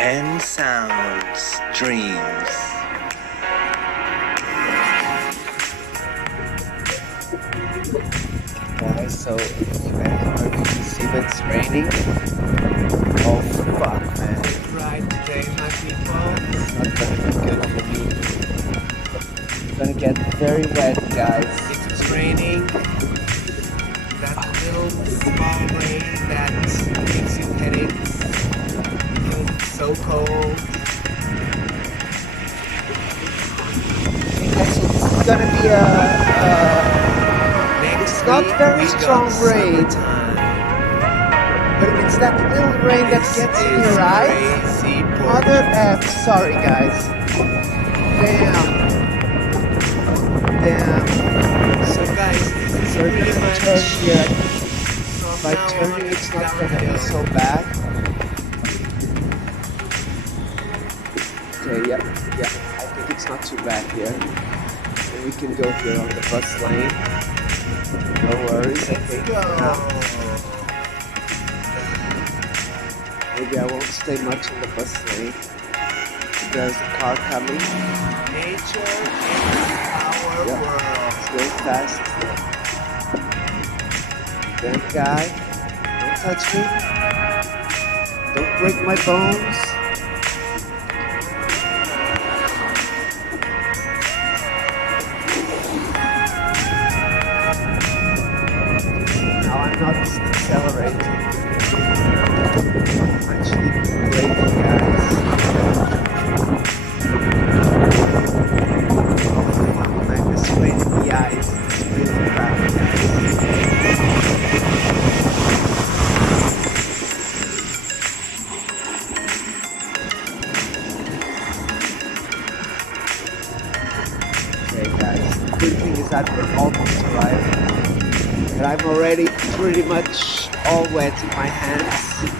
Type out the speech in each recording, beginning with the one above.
and sounds, dreams. Guys, so you guys are going to see that it's raining. Oh fuck, man. Right today, my people. It's not gonna be good for me. It's gonna get very wet, guys. It's raining. That little small rain that gives you headaches. It's so cold. Okay, guys, so this is gonna be it's not very strong rain, but it's that little rain that gets in your eyes. Mother F, sorry guys. Damn. So guys, this is So pretty turn much here. from By now turning, on, it's not gonna be downhill. so bad. Okay, yeah, I think it's not too bad here. And we can go here on the bus lane. No worries, I think. Maybe I won't stay much in the bus lane. There's a car coming. Nature is our world. It's going fast. Damn guy, don't touch me. Don't break my bones. Now I'm not accelerating. I'm actually braking, guys. Oh man, this rain in the eyes is really crappy, guys. Okay guys, the good thing is that we're almost arriving. But I'm already pretty much all wet in my hands.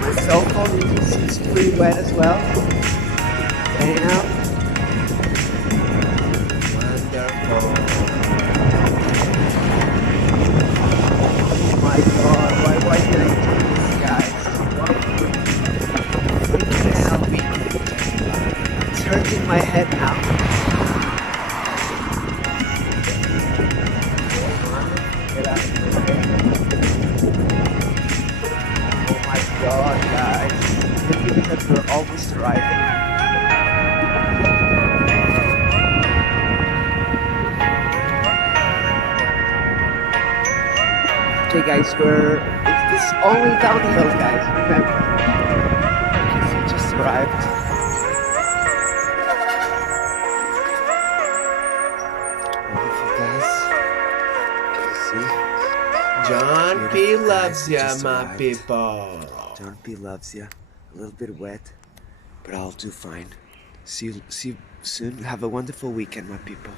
My cell phone is pretty wet as well. Damn. Wonderful. Oh my god, why did I do this, guys? Freaking hell. It's hurting my head now. Get out of here. Oh my god, guys. It means that we're almost arriving. Okay guys, it's only downhill, guys, remember. Because we just arrived. Wonderful, guys. Can you see? John P. Beautiful, loves guys, ya, just my arrived. people. John P loves you. A little bit wet, but I'll do fine. See you soon. Have a wonderful weekend, my people.